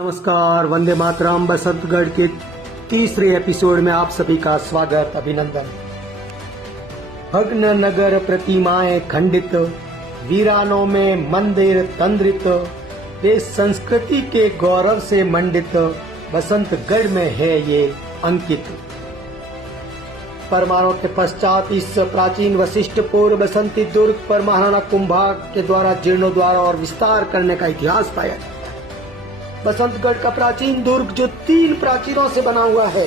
नमस्कार, वंदे मातरम। बसंतगढ़ के तीसरे एपिसोड में आप सभी का स्वागत, अभिनंदन। भग्न नगर प्रतिमाएं खंडित, वीरानों में मंदिर तंद्रित, वे संस्कृति के गौरव से मंडित, बसंतगढ़ में है ये अंकित। परमाणु के पश्चात इस प्राचीन वशिष्ठपुर बसंती दुर्ग पर महाराणा कुंभा के द्वारा जीर्णोद्वार और विस्तार करने का इतिहास पाया जाता है। बसंतगढ़ का प्राचीन दुर्ग जो 3 प्राचीरों से बना हुआ है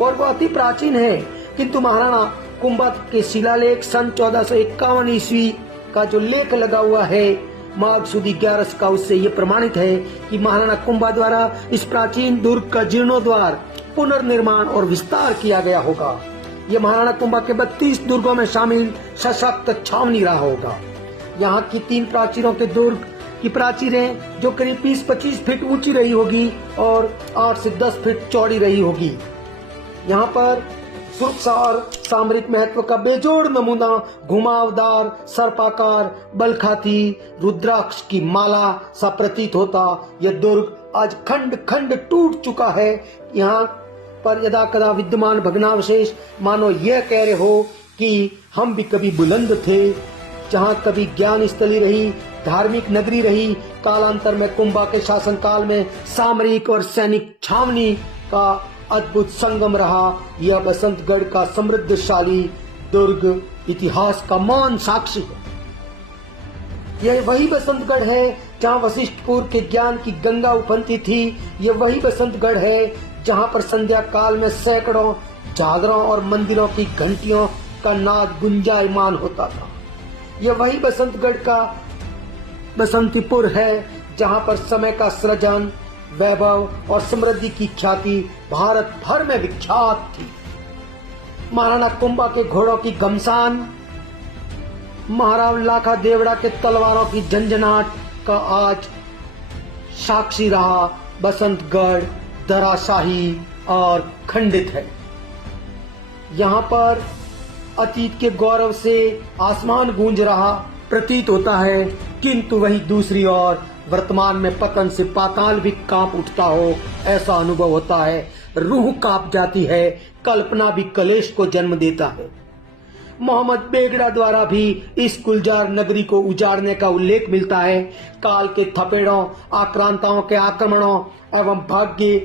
और वो अति प्राचीन है, किंतु महाराणा कुंभा के शिलालेख सन 1451 ईस्वी का जो लेख लगा हुआ है माघ सुद 11 का, उससे ये प्रमाणित है कि महाराणा कुंभा द्वारा इस प्राचीन दुर्ग का जीर्णोद्वार, पुनर्निर्माण और विस्तार किया गया होगा। ये महाराणा कुंभा के 32 दुर्गों में शामिल सशक्त छावनी रहा होगा। यहाँ की 3 प्राचीरों के दुर्ग की प्राचीरें जो करीब 20-25 फीट ऊंची रही होगी और 8 से 10 फीट चौड़ी रही होगी। यहाँ पर सुरक्षा और सामरिक महत्व का बेजोड़ नमूना घुमावदार सर्पाकार बलखाती रुद्राक्ष की माला सा प्रतीत होता। यह दुर्ग आज खंड खंड टूट चुका है। यहाँ पर यदा कदा विद्यमान भग्नावशेष मानो यह कह रहे हो कि हम भी कभी बुलंद थे, जहाँ कभी ज्ञान स्थली रही, धार्मिक नगरी रही। कालांतर में कुंभा के शासनकाल में सामरिक और सैनिक छावनी का अद्भुत संगम रहा। यह बसंतगढ़ का समृद्धशाली दुर्ग इतिहास का महान साक्षी है। यह वही बसंतगढ़ है जहाँ वशिष्ठपुर के ज्ञान की गंगा उफनती थी। यह वही बसंतगढ़ है जहाँ पर संध्या काल में सैकड़ों जागरों और मंदिरों की घंटियों का नाद गुंजायमान होता था। यह वही बसंतगढ़ का बसंतीपुर है जहाँ पर समय का सृजन, वैभव और समृद्धि की ख्याति भारत भर में विख्यात थी। महाराणा कुंभा के घोड़ों की घमसान, महाराव लाखा देवड़ा के तलवारों की झंझनाहट का आज साक्षी रहा। बसंतगढ़ धराशाही और खंडित है। यहाँ पर अतीत के गौरव से आसमान गूंज रहा प्रतीत होता है, किंतु वही दूसरी ओर वर्तमान में पतन से पाताल भी कांप उठता हो, ऐसा अनुभव होता है। रूह कांप जाती है, कल्पना भी कलेश को जन्म देता है। मोहम्मद बेगड़ा द्वारा भी इस गुलजार नगरी को उजाड़ने का उल्लेख मिलता है। काल के थपेड़ों, आक्रांताओं के आक्रमणों एवं भाग्य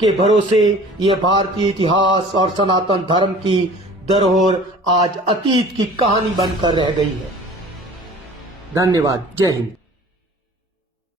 के भरोसे ये भारतीय इतिहास और सनातन धर्म की धरोहर आज अतीत की कहानी बनकर रह गई है। धन्यवाद। जय हिंद।